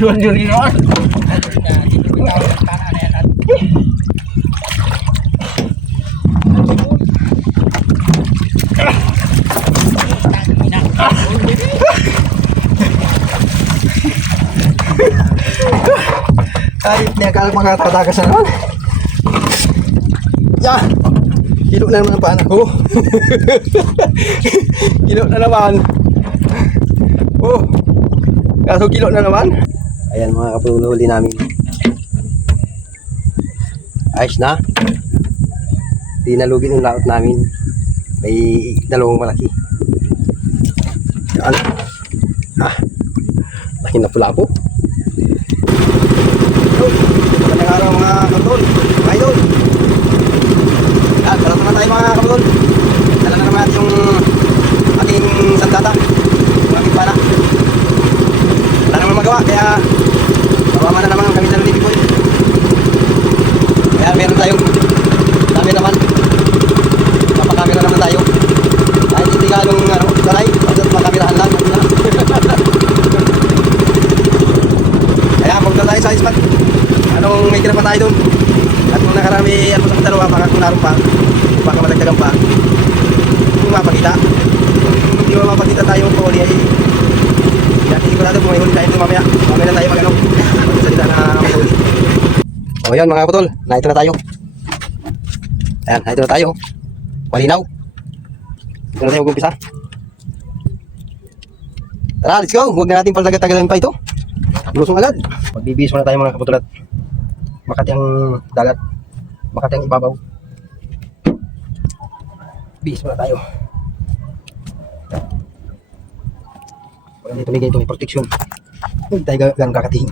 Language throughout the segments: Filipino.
Yun yun. Ay, niyakala makatatakas na naman. Yan! Kilo na naman ang paanak ko. Kilo na naman. Oh, kaso kilo na naman. Ayan mga kapululi namin. Ayos na. Di nalugin yung laot namin. May dalawang malaki. Yan. Ah, laki na pula po. Magandang araw mga kapulol. Mga idol. Yan, salat naman tayo mga kapulol. Dala na naman natin yung ating sandata. Yung ating pana. Wala naman magawa, kaya mawama na naman kami sa Lulibig Boy. Kaya meron tayong dami naman. Mapakamera naman tayo. Kahit hindi ka nung salay, basta makamerahan lang. Kaya punta tayo sa ispat. Anong may tira pa tayo doon? At kung nakarami ako sa dalawa, baka kung naroon pa, baka matagdagan pa. Kung mapakita. Kung hindi mo mapakita tayo kung huli ay yan, sigurado kung may huli tayo doon mamaya. Mamaya na tayo mag-ano. Magsalita na may huli. O yun mga kaputol, naito na tayo. Ayan, naito na tayo. Malinaw. Ito na tayo mag-umpisa. Tara, let's go. Huwag na natin palagad-tagalan pa ito. Lusong agad. Magbibihis muna tayo mga kaputol at Makati ang dagat. Makati ang ibabaw. Bihis muna tayo. Pag hindi tumigay ito may protection. Hindi tayo ganang kakatihin.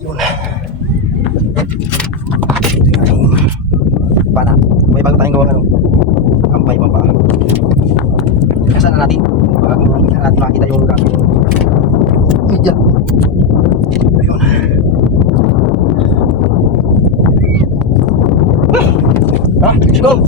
Yun. Ito yung ating pana. May bago tayong gawang kampay pa pa. Kasana natin. Baka kung hindi natin makita yung gamit. Diyan. Ayun. Let's go.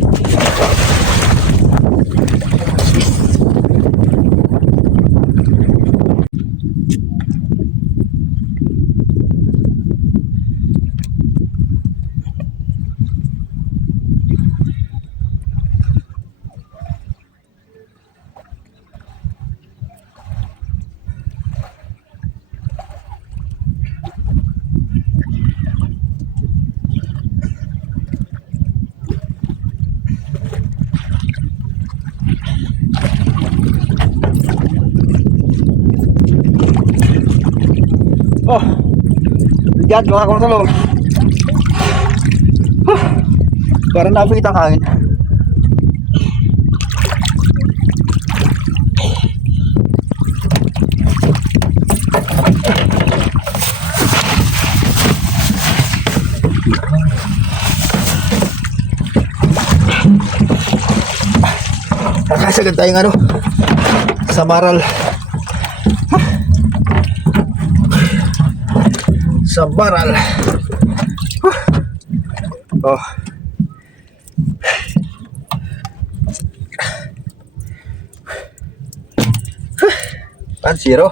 Oh, bigat mga kapatulong. Parang napikita kain. Nakasagad tayong ano sa maral. Sa baral. Oh. Pan zero.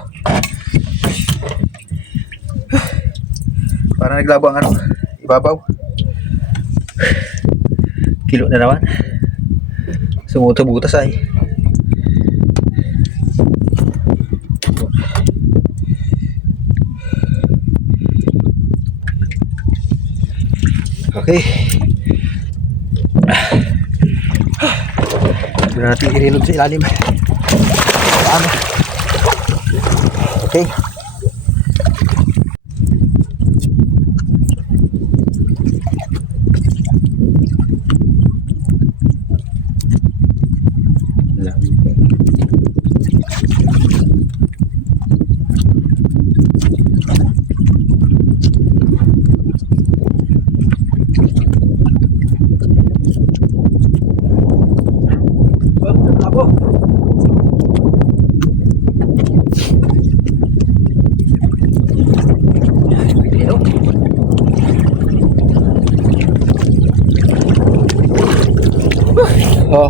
Parang naglabo ang ano, ibabaw. Kilo na naman. Sumuto-butas ay. Okay. Doon natin irilog sa ilalim. Paano? Okay. Oh,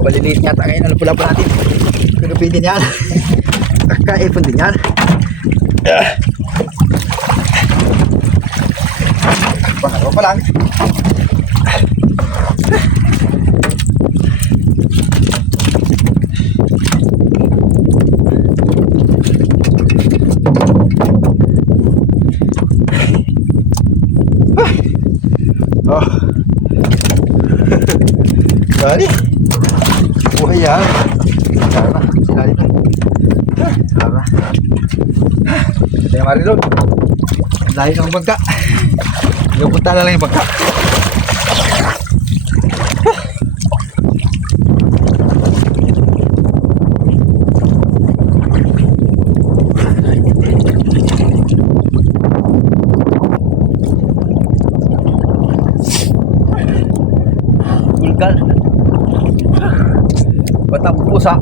Maliliit yata ngayon ang pula-pula natin. Pero pwede yan. Kakaipon din yan. Pangalawa pa lang. Oh. Kali. Buhay yan. Sana. Sinali na. Sana. Ito yung marilon. Dahil ng bangka. Yung punta na lang yung bangka. Bulgal. Batang pusa.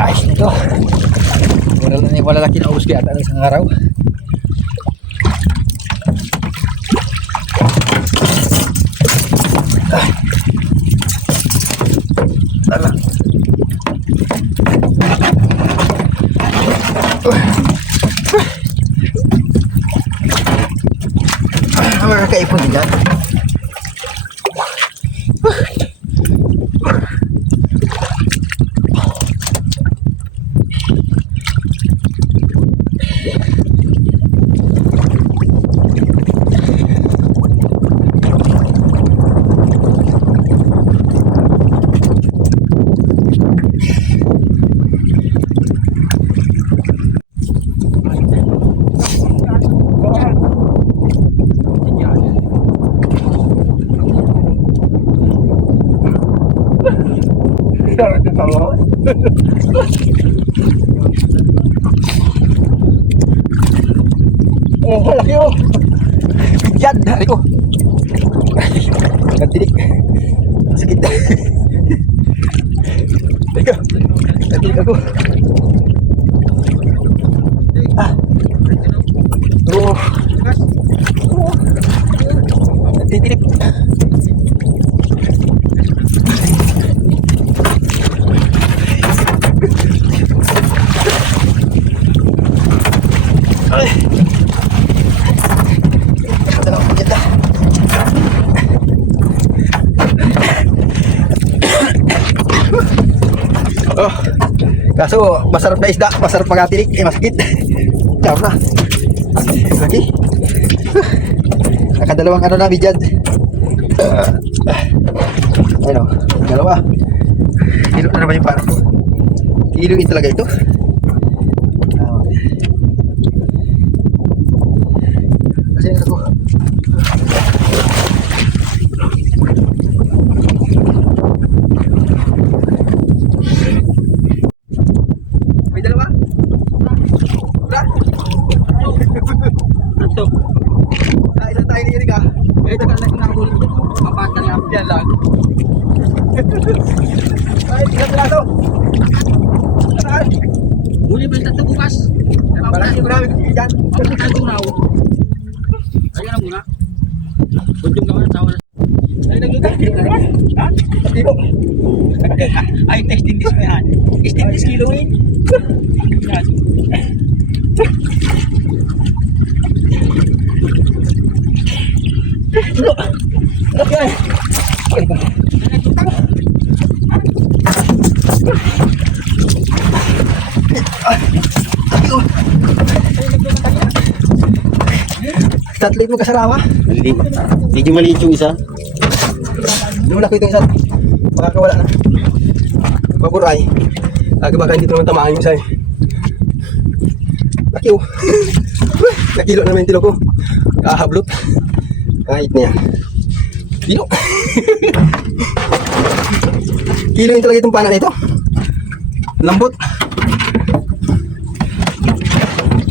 Ayos nito. Wala laki na ubus kaya ata ng isang araw. Tala. Mga kaipon din yan. Oh, laki oh. Yan, hari ko. Natilik. Sakit. Teka. Natilik ako. Ah. Oh. Natilik. Ay. Oh, kaso masarap na isda, masarap magatilik, masakit. Ciao na. Lagi. Nakadalawang ano namin dyan. Ayun o, dalawa. Kilo na naman yung parang ko. Kilo yun talaga ito. Kasi ako. May dalawa? Wala? Ito. Isa tayo ni Erika. Ito ka lang nakahuli ko. Mapatan lang. Yan lang. Ay, ilang piraso? Saan? Huli ba yung tatlo bukas? Parang hindi ko namin dyan. Papuntahan ko raw. Ayan na muna. Kunjung gawa na tawa na. Ay, naglutan. Ha? Dito. Ay, testing this mo yan. Testing this kiloin. Yan. Okay. Satellite mo kasarawa? Medyo maliit yung isa. Lumula ko itong isa. Makakawala na. Paburay. Baka hindi ito naman tamaan yung isa eh. Laki oh. Nakilo naman yung tilo ko. Kahablot. Kahit na yan. Kilo. Kilo yung talaga itong pana na ito. Lambot.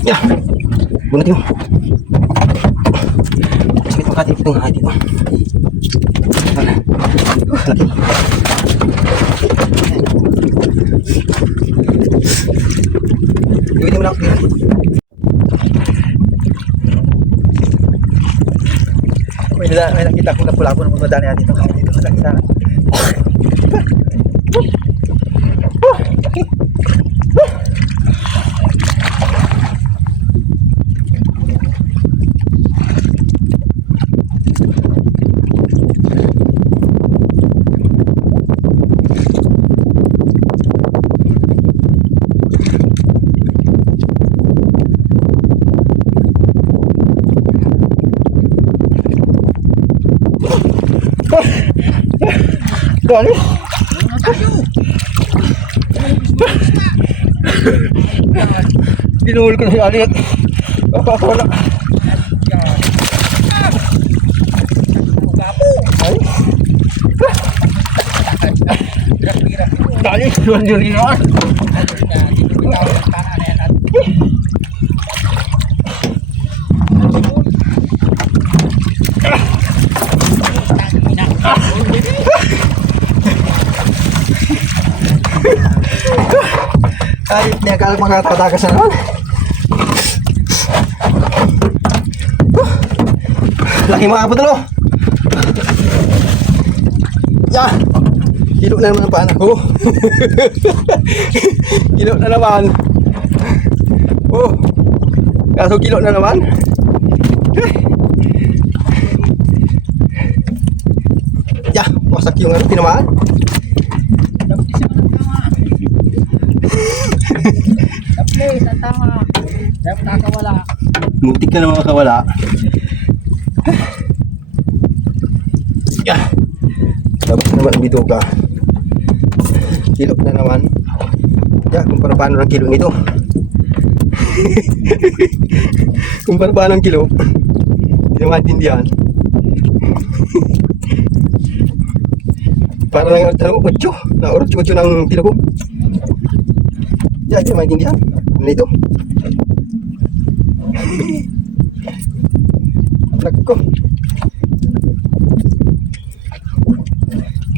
Yeah. Bunot yun. Sakit makatip itong hahit ito. Laki. Gawin mo na ako dito. may nakita ko na pula-pula ng mga dani dito. Dito sa nakita. Dali. Ginuhul ko na si Alit. Wala. Ay. Dali, tuan diri na. Ay, hindi akala makatakas na naman. Laki mga kapatid, oh. Yeah. Kilo na naman ang paan ako. Kilo na naman. Oh. Kaso kilo na naman. Yeah, wasak yung tinamaan. Please, ang tama. Dapat nakawala. Muntik ka na makakawala. Yeah. Dapat naman dito ka. Kilo na naman. Yeah, kumpara paano ng kilo nito. Kumpara paano ng kilo. Hindi naman maintindihan. Para lang ang 8. Na 8 ng kilo ko. Yeah, hindi naman maintindihan. Ano ito? Nagko.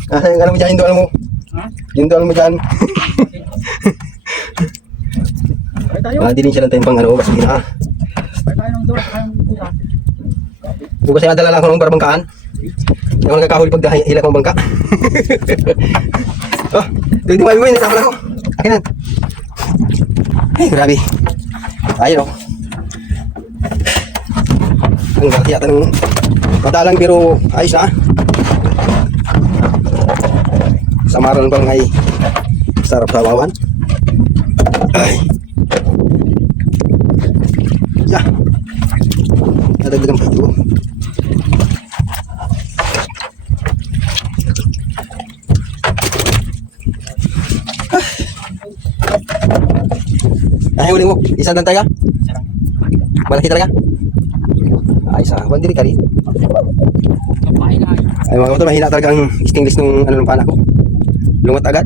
Yung alam mo dyan, yung alam mo. Ha? Yung alam mo dyan. Ay tayo. Hindi din siya lang tayong pang ano, kasi na. Ay tayo ng doon. Ay puta. Bukas ay nadala lang ako ng barbangkaan. Hindi ako nagkakahuli pag hila kong bangka. Oh, hindi mo ibigay, nasama ako. Akin na. Ay, grabe. Ayun, oh. Ang laki yata ng madalang pero ayos na. Samaran pa lang ay sarap sa bawan. Ay. Yeah. Nadagdagan pa ito. Ay, huli mo. Isa lang tayo. Malaki talaga. Ay, sa bandiri ka rin. Kapain na. Ay, mga kapatid, mahina talaga ang stainless nung ano ng pana ko. Lungat agad.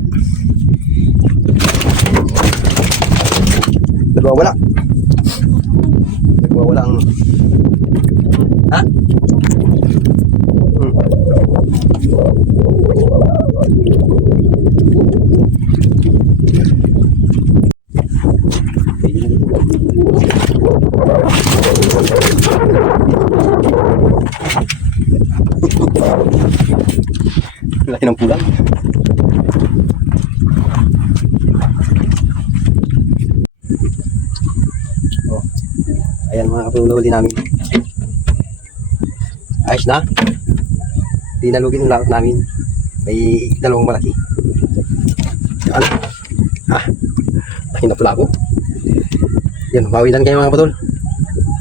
Nagwawala. Nagwawala ang... Ha? Laki ng pulang. Oh. Ayan mga kapululi namin. Ayos na. Dinalugin yung laot namin. May dalawang malaki. Yan. Ha. Laki na pula ako. Yan, bawi lang kayo mga kapatol.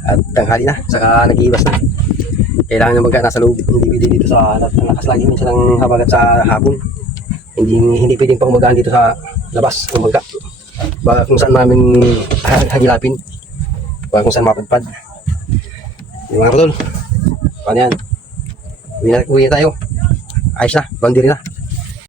At tanghali na. Saka nag-iibas na. Kailangan ng magka nasa loob. Hindi pwede dito sa lakas lagi minsan ng habagat sa hapon. Hindi pwedeng pang magaan dito sa labas ng magka. Baka kung saan namin hagilapin. Baka kung saan mapadpad. Yung mga kapatol. Paano yan? Uwi na tayo. Ayos na. Boundary na.